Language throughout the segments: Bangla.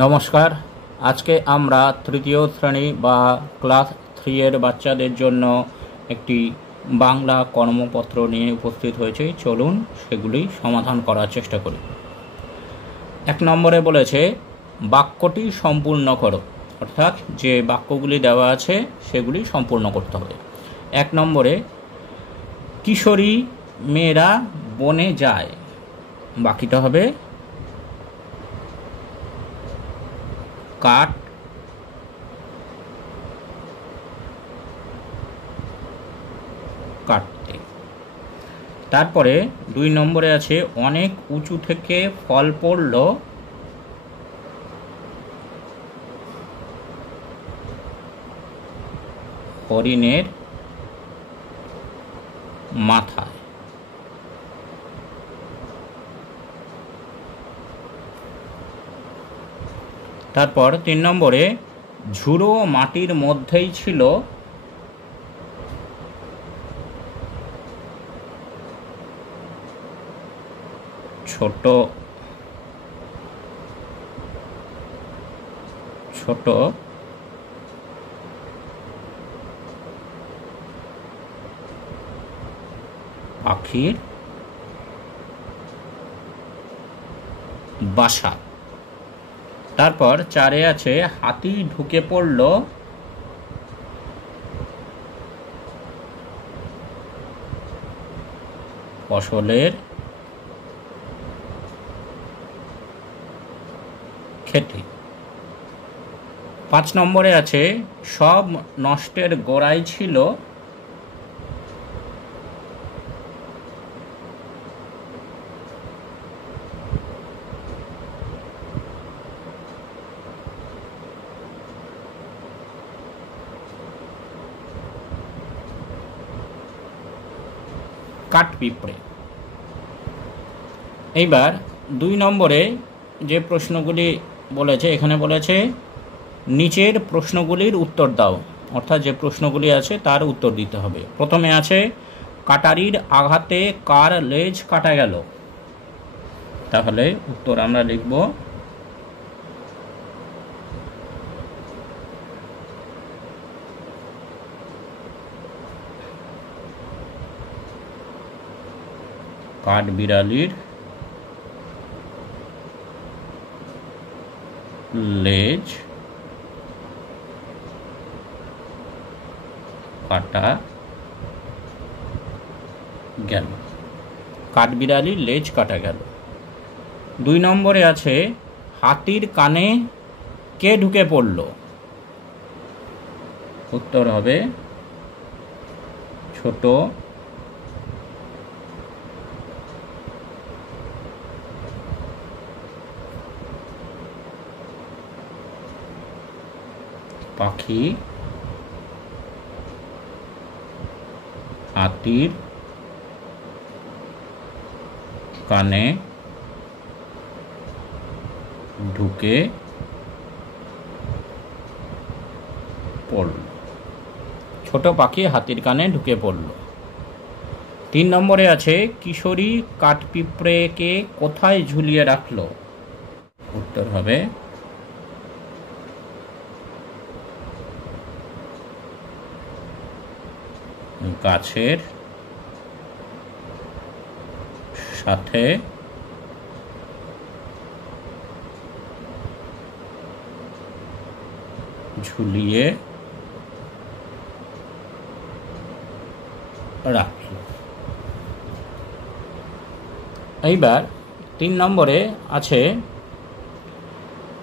নমস্কার। আজকে আমরা তৃতীয় শ্রেণী বা ক্লাস 3 এর বাচ্চাদের জন্য একটি বাংলা কর্মপত্র নিয়ে উপস্থিত হয়েছি। চলুন সেগুলি সমাধান করার চেষ্টা করি। 1 নম্বরে বলেছে বাক্যটি সম্পূর্ণ করো, অর্থাৎ যে বাক্যগুলি দেওয়া আছে সেগুলি সম্পূর্ণ করতে হবে। 1 নম্বরে কিশোরী মেয়েরা বনে যায়, বাকিটা হবে কাঠ কাটতে। তারপরে 2 নম্বরে আছে অনেক উঁচু থেকে ফল পড়ল হরিণের মাথায়। তারপর 3 নম্বরে ঝুড়ো মাটির মধ্যেই ছিল ছোট ছোট পাখির বাসা। তারপর 4 আছে হাতি ঢুকে পড়ল ফসলের ক্ষেতে। 5 নম্বরে আছে সব নষ্টের গোড়ায় ছিল কাঠপিঁপড়ে। এইবার 2 নম্বরে যে প্রশ্নগুলি বলেছে, এখানে বলেছে নিচের প্রশ্নগুলির উত্তর দাও, অর্থাৎ যে প্রশ্নগুলি আছে তার উত্তর দিতে হবে। প্রথমে আছে কাটারির আঘাতে কার লেজ কাটা গেল, তাহলে উত্তর আমরা লিখব কাঠবিড়ালির লেজ কাটা গেল। কাঠবিড়ালির লেজ কাটা গেল। 2 নম্বরে আছে হাতির কানে কে ঢুকে পড়ল, উত্তর হবে ছোট পাখি হাতির কানে ঢুকে পড়ল। ছোট পাখি হাতির কানে ঢুকে পড়ল। 3 নম্বরে আছে কিশোরী কাঠপিঁপড়েকে কোথায় ঝুলিয়ে রাখলো, উত্তর হবে গাছের সাথে ঝুলিয়ে রাখল। এইবার 3 নম্বরে আছে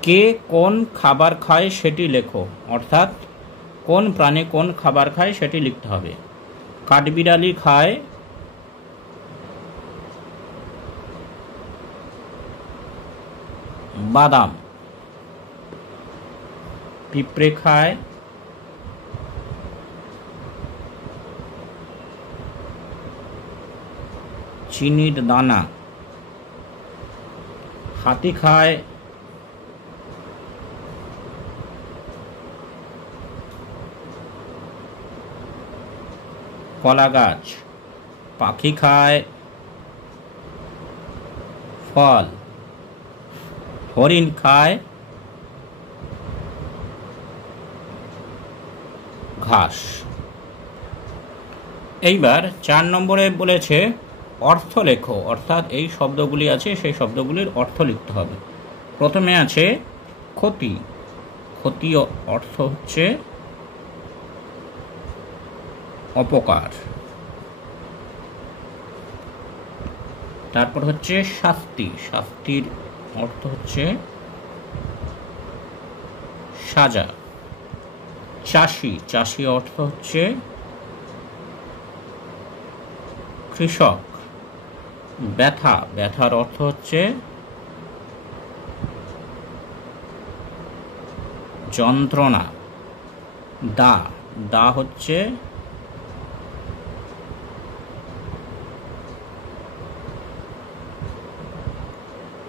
কে কোন খাবার খায় সেটি লেখো, অর্থাৎ কোন প্রাণী কোন খাবার খায় সেটি লিখতে হবে। কাঠবিড়ালি খায় বাদাম, পিঁপড়ে খায় চিনির দানা, হাতি খায় কলা গাছ, পাখি খায় ফল, হরিণ খায় ঘাস। এইবার 4 নম্বরে বলেছে অর্থ লেখো, অর্থাৎ এই শব্দগুলি আছে সেই শব্দগুলির অর্থ লিখতে হবে। প্রথমে আছে ক্ষতি। ক্ষতি অর্থ হচ্ছে অপকার। তারপর হচ্ছে শাস্তি। শাস্তির অর্থ হচ্ছে সাজা। চাষি। চাষি অর্থ হচ্ছে কৃষক। ব্যথা। ব্যথার অর্থ হচ্ছে যন্ত্রণা। দা। দা হচ্ছে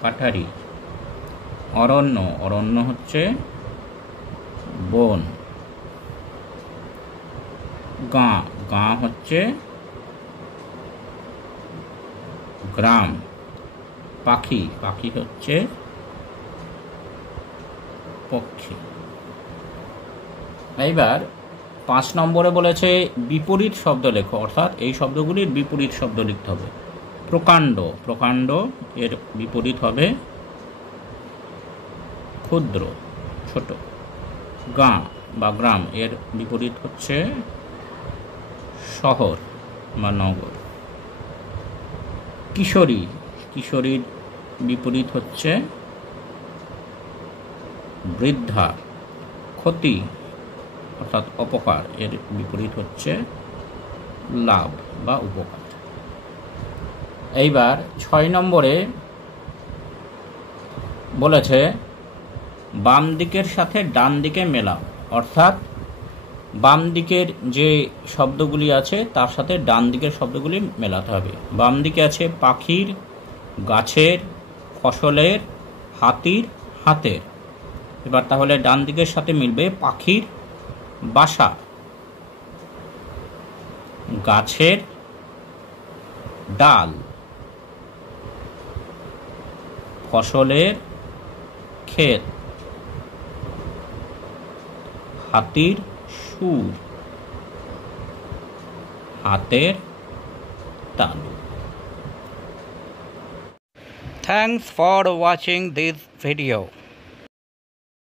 কাটারি। অরণ্য। অরণ্য হচ্ছে বন। গাঁ। গাঁ হচ্ছে গ্রাম। পাখি। পাখি হচ্ছে পক্ষী। এইবার 5 নম্বরে বলেছে বিপরীত শব্দ লেখো, অর্থাৎ এই শব্দগুলির বিপরীত শব্দ লিখতে হবে। প্রকাণ্ড। প্রকাণ্ড এর বিপরীত হবে ক্ষুদ্র, ছোট। গাঁ বা গ্রাম এর বিপরীত হচ্ছে শহর বা নগর। কিশোরী। কিশোরীর বিপরীত হচ্ছে বৃদ্ধা। ক্ষতি অর্থাৎ অপকার এর বিপরীত হচ্ছে লাভ বা উপকার। এইবার 6 নম্বরে বলেছে বাম দিকের সাথে ডান দিকে মেলাও, অর্থাৎ বাম দিকের যে শব্দগুলি আছে তার সাথে ডান দিকের শব্দগুলি মেলাতে হবে। বাম দিকে আছে পাখির, গাছের, ফসলের, হাতির, হাতের। এবার তাহলে ডান দিকের সাথে মিলবে পাখির বাসা, গাছের ডাল, ফসলের ক্ষেত, হাতির সুর, হাতের তালু। Thanks for watching this video.